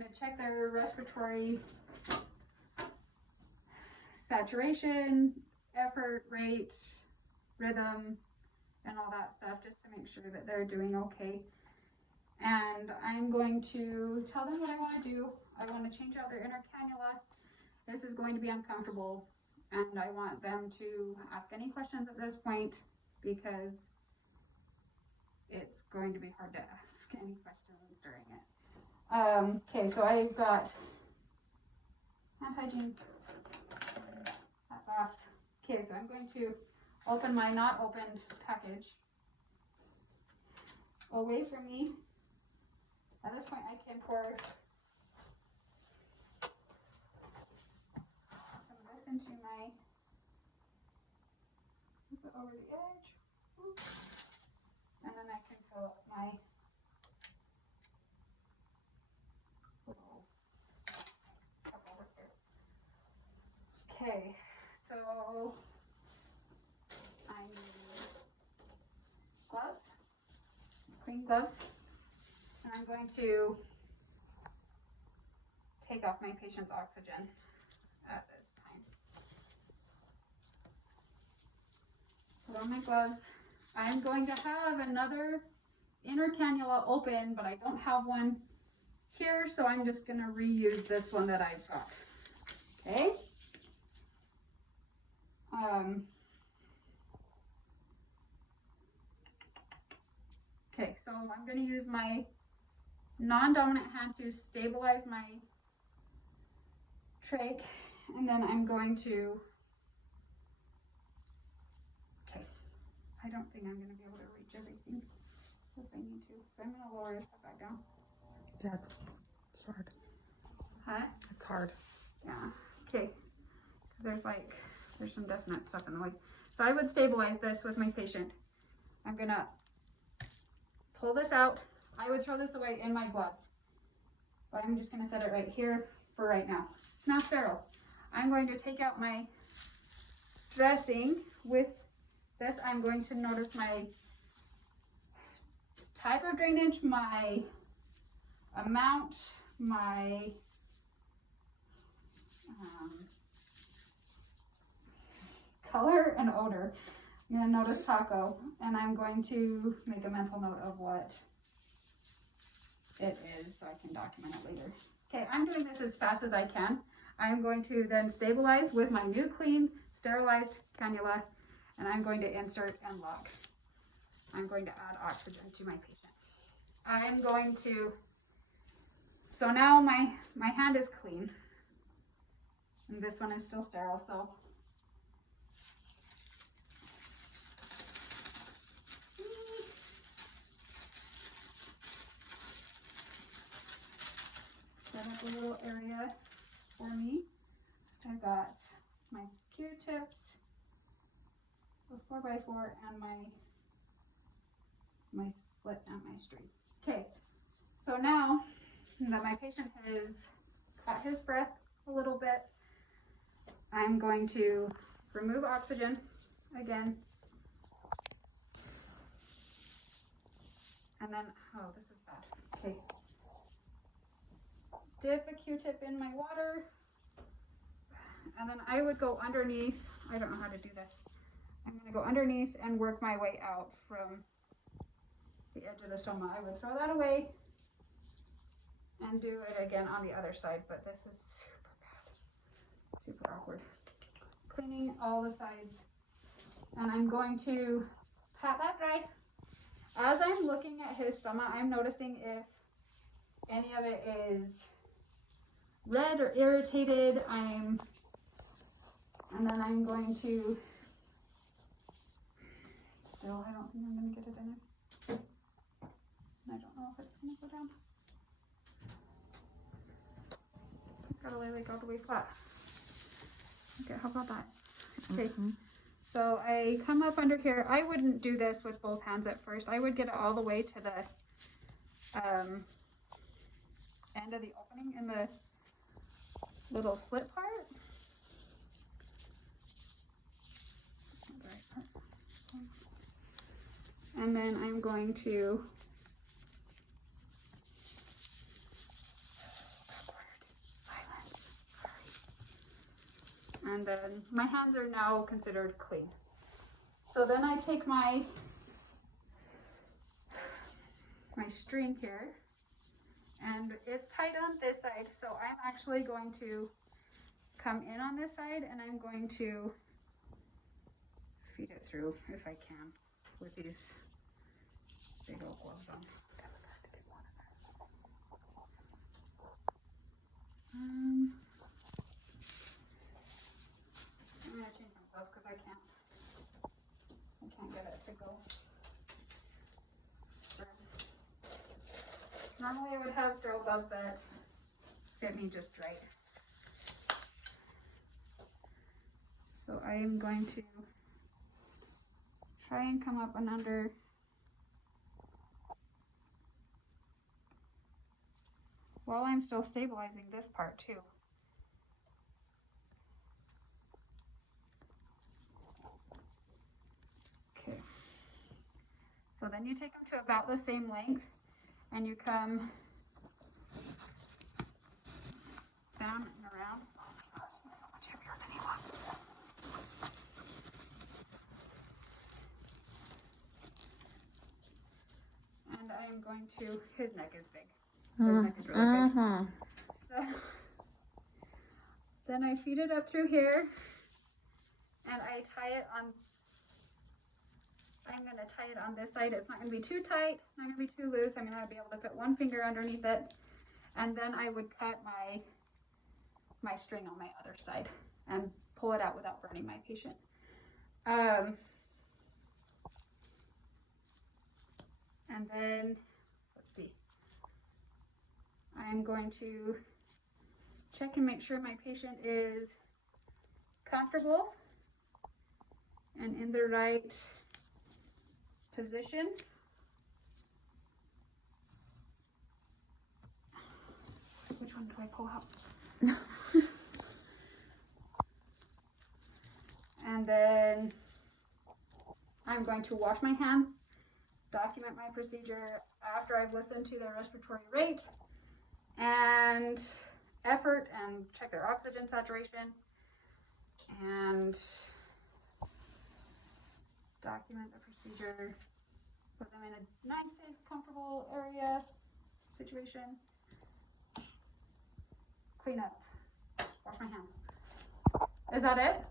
going to check their respiratory saturation, effort rate, rhythm, and all that stuff, just to make sure that they're doing okay. And I'm going to tell them what I want to do. I want to change out their inner cannula. This is going to be uncomfortable, and I want them to ask any questions at this point because it's going to be hard to ask any questions during it. Okay, so I've got hand hygiene. That's off. Okay, so I'm going to open my not opened package away from me. At this point, I can pour some of this into my, put over the edge, and then I can fill up my little cup over here. Okay, so I need gloves, clean gloves. And I'm going to take off my patient's oxygen at this time. Put on my gloves. I'm going to have another inner cannula open, but I don't have one here, so I'm just going to reuse this one that I've got. Okay. Okay, so I'm going to use my non-dominant hand to stabilize my trach, and then I'm going to, okay, I don't think I'm going to be able to reach everything if I need to, so I'm going to lower this back down. Yeah, it's hard. Huh? It's hard. Yeah, okay, because there's some definite stuff in the way. So I would stabilize this with my patient. I'm going to pull this out. I would throw this away in my gloves, but I'm just going to set it right here for right now. It's now sterile. I'm going to take out my dressing with this. I'm going to notice my type of drainage, my amount, my color and odor. I'm going to notice taco, and I'm going to make a mental note of what it is so I can document it later. Okay, I'm doing this as fast as I can. I'm going to then stabilize with my new clean sterilized cannula, and I'm going to insert and lock. I'm going to add oxygen to my patient. I'm going to, so now my hand is clean, and this one is still sterile, so set up a little area for me. I've got my Q-tips, a 4x4, and my slit and my string. Okay, so now that my patient has caught his breath a little bit, I'm going to remove oxygen again. And then, oh, this is bad. Okay. Dip a Q-tip in my water, and then I would go underneath. I don't know how to do this. I'm going to go underneath and work my way out from the edge of the stoma. I would throw that away and do it again on the other side, but this is super bad, super awkward. Cleaning all the sides, and I'm going to pat that dry. As I'm looking at his stomach, I'm noticing if any of it is red or irritated. And then I'm going to, still, I don't think I'm going to get it in there. I don't know if it's going to go down. It's got to lay like all the way flat. Okay, how about that? Okay. So I come up under here. I wouldn't do this with both hands at first. I would get it all the way to the end of the opening in the little slit part. That's not the right part. And then I'm going to And then my hands are now considered clean. So then I take my string here, and it's tied on this side. So I'm actually going to come in on this side, and I'm going to feed it through if I can with these big old gloves on. I'm gonna change my gloves because I can't get it to go. Normally I would have sterile gloves that fit me just right. So I am going to try and come up and under while I'm still stabilizing this part too. Okay. So then you take them to about the same length and you come down and around. Oh my gosh, he's so much heavier than he looks. And I am going to, his neck is big. His neck is really big. So then I feed it up through here and I tie it on, I'm gonna tie it on this side. It's not gonna be too tight, not gonna be too loose. I'm gonna be able to fit one finger underneath it. And then I would cut my string on my other side and pull it out without burning my patient. And then, let's see. I'm going to check and make sure my patient is comfortable and in the right position. Which one do I pull out? And then I'm going to wash my hands, document my procedure after I've listened to their respiratory rate and effort and check their oxygen saturation and document the procedure, put them in a nice, safe, comfortable area, situation, clean up, wash my hands. Is that it?